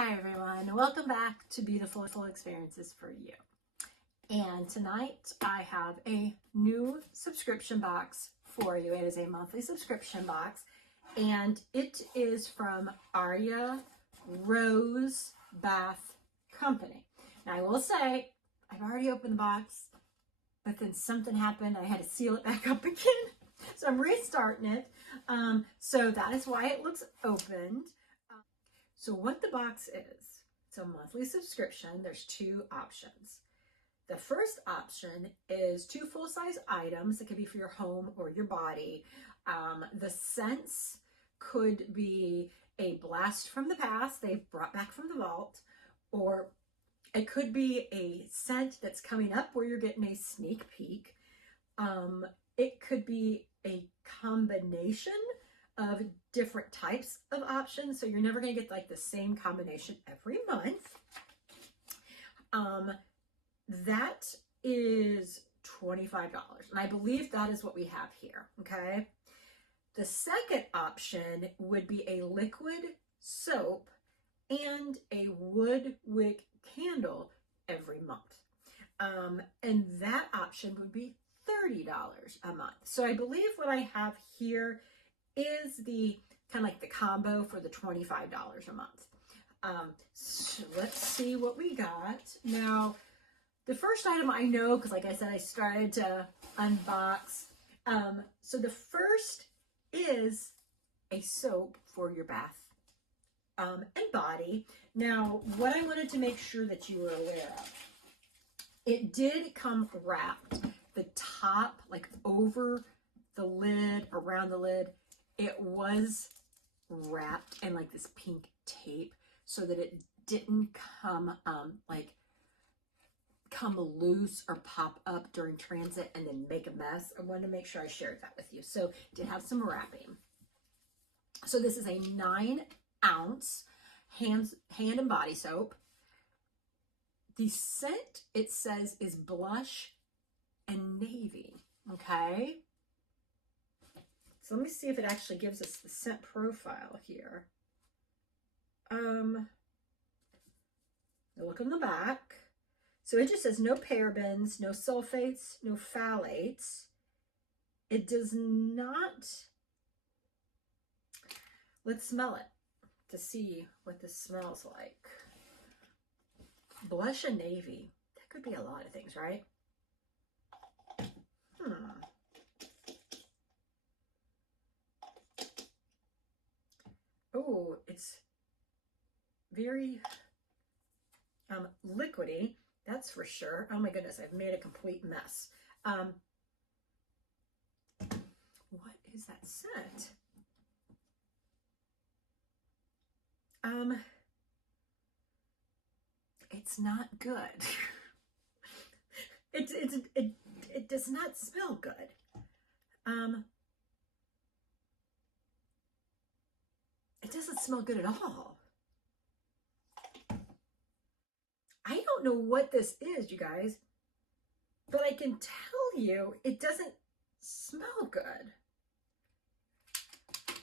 Hi everyone, welcome back to Beautiful Experiences for You. And tonight I have a new subscription box for you. It is a monthly subscription box and it is from Aria Rose Bath Company. Now I will say, I've already opened the box, but then something happened. I had to seal it back up again. So I'm restarting it. So that is why it looks opened. So what the box is, it's a monthly subscription. There's two options. The first option is 2 full-size items. It could be for your home or your body. The scents could be a blast from the past they've brought back from the vault, or it could be a scent that's coming up where you're getting a sneak peek. It could be a combination of different types of options, so you're never going to get like the same combination every month. That is $25, and I believe that is what we have here. Okay, the second option would be a liquid soap and a wood wick candle every month, and that option would be $30 a month. So I believe what I have here is the kind of like the combo for the $25 a month. So let's see what we got. Now, the first item I know, because like I said, I started to unbox. So the first is a soap for your bath and body. Now, what I wanted to make sure that you were aware of, it did come wrapped. The top, like over the lid, around the lid, it was wrapped in like this pink tape so that it didn't come come loose or pop up during transit and then make a mess. I wanted to make sure I shared that with you. So it did have some wrapping. So this is a 9-ounce hand and body soap. The scent, it says, is blush and navy. Okay. So let me see if it actually gives us the scent profile here. Look on the back. So it just says no parabens, no sulfates, no phthalates. It does not. Let's smell it to see what this smells like. Blush and navy. That could be a lot of things, right? Oh, it's very liquidy, that's for sure. Oh my goodness, I've made a complete mess. What is that scent? It's not good. It does not smell good. It doesn't smell good at all. I don't know what this is, you guys, but I can tell you it doesn't smell good.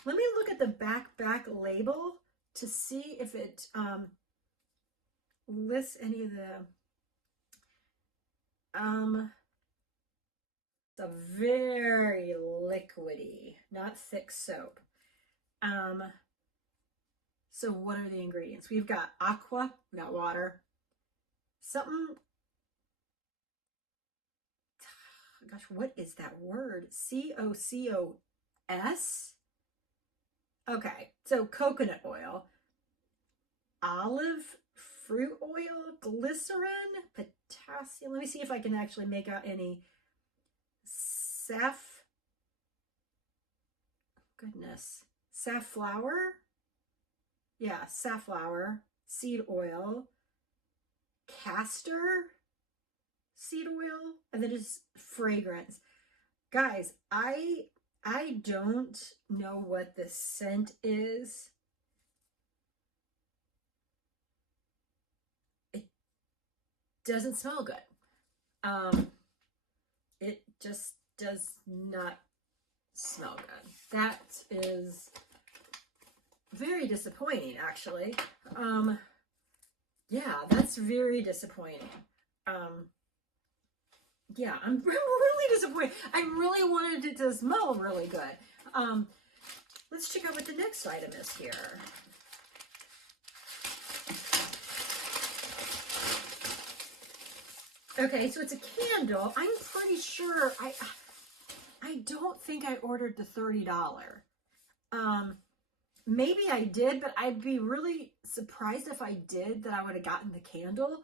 Let me look at the back label to see if it lists any of the it's a very liquidy, not thick soap. So what are the ingredients? We've got aqua, we got water, something, gosh, what is that word? COCOS? Okay, so coconut oil, olive fruit oil, glycerin, potassium. Let me see if I can actually make out any safflower. Yeah, safflower, seed oil, castor seed oil, and then just fragrance. Guys, I don't know what the scent is. It doesn't smell good. It just does not smell good. That is very disappointing, actually. yeah, that's very disappointing. Yeah, I'm really disappointed. I really wanted it to smell really good. Let's check out what the next item is here. Okay, so it's a candle. I'm pretty sure I don't think I ordered the $30. Maybe I did, but I'd be really surprised if I did that I would have gotten the candle.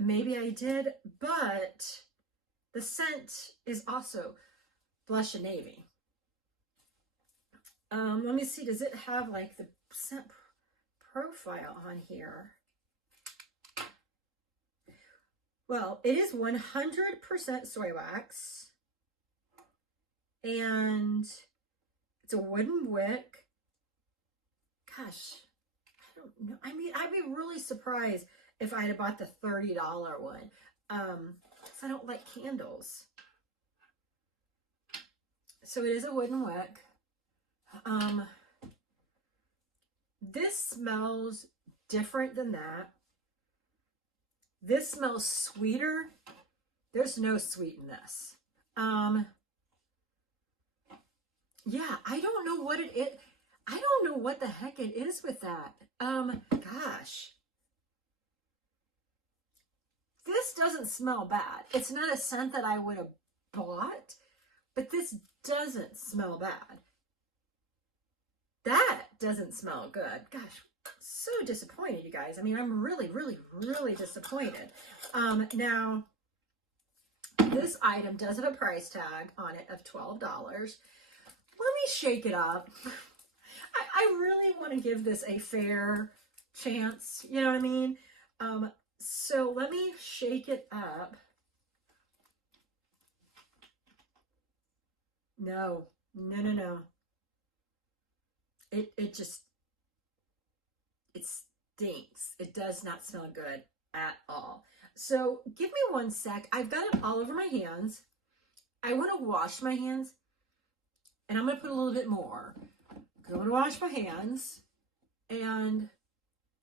Maybe I did, but the scent is also blush and navy. Let me see, does it have like the scent profile on here? Well, it is 100% soy wax, and it's a wooden wick. Gosh, I don't know. I mean, I'd be really surprised if I had bought the $30 one, because I don't like candles. So it is a wooden wick. This smells different than that. This smells sweeter. There's no sweet in this. Yeah, I don't know what it is. I don't know what the heck it is with that. Gosh. This doesn't smell bad. It's not a scent that I would have bought, but this doesn't smell bad. That doesn't smell good. Gosh, so disappointed, you guys. I mean, I'm really, really, really disappointed. Now, this item does have a price tag on it of $12. Let me shake it up. I really want to give this a fair chance. You know what I mean? So let me shake it up. No. It just, it stinks. It does not smell good at all. So give me 1 sec. I've got it all over my hands. I want to wash my hands, and I'm going to put a little bit more. I'm going to wash my hands, and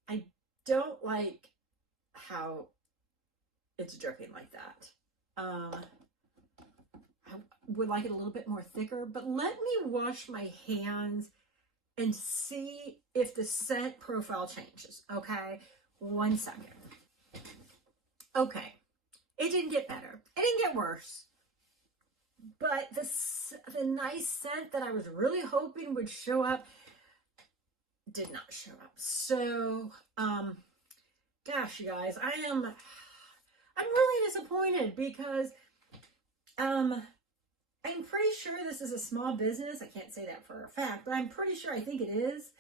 I don't like how it's dripping like that. I would like it a little bit more thicker, but let me wash my hands and see if the scent profile changes, okay? 1 second. Okay, it didn't get better. It didn't get worse. But the nice scent that I was really hoping would show up did not show up. So, gosh, you guys, I'm really disappointed because I'm pretty sure this is a small business. I can't say that for a fact, but I'm pretty sure I think it is.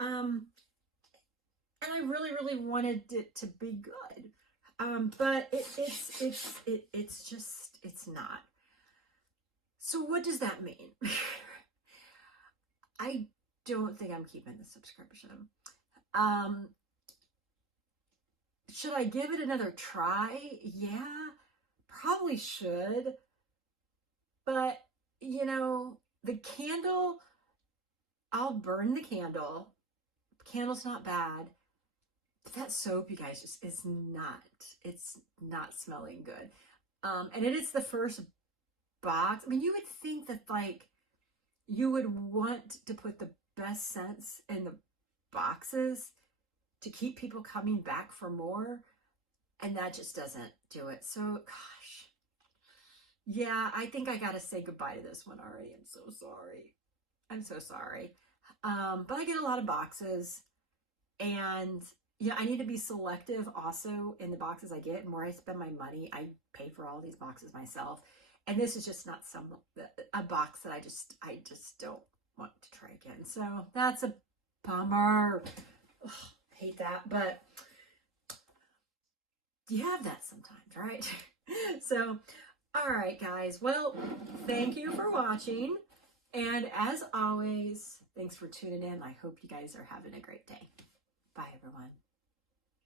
And I really, really wanted it to be good. But it's just, it's not. So what does that mean? I don't think I'm keeping the subscription. Should I give it another try? Yeah, probably should. But, you know, the candle, I'll burn the candle. The candle's not bad. But that soap, you guys, just is not, it's not smelling good. And it is the first box. I mean, you would think that, like, you would want to put the best scents in the boxes to keep people coming back for more. And that just doesn't do it. So, gosh. Yeah, I think I gotta say goodbye to this one already. I'm so sorry. I'm so sorry. But I get a lot of boxes, and yeah, I need to be selective also in the boxes I get. The more I spend my money, I pay for all these boxes myself, and this is just not a box that I just don't want to try again. So that's a bummer. Ugh, hate that, but you have that sometimes, right? So. All right, guys. Well, thank you for watching. And as always, thanks for tuning in. I hope you guys are having a great day. Bye, everyone.